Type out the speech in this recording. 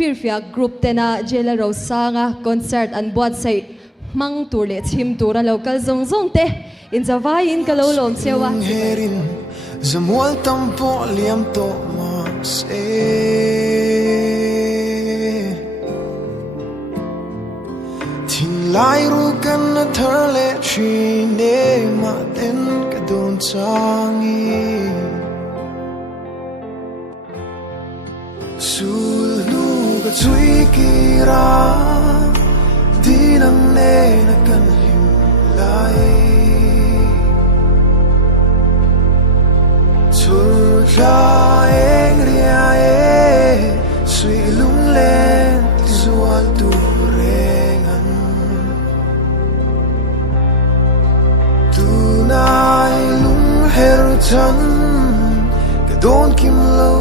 firfia group tena jela ro sanga concert an buat sai mang tur le chim tura local zong zong te in zawai in kalolom sewa herin zamual tampo liam to max tin lai ru kan na tharle chine ma ten ka don changi sulu ka chui kira dinang ne na kan lim lai chur kha eng ria sui lung len zual tu rengan tu nai lung her chan ka don kim lo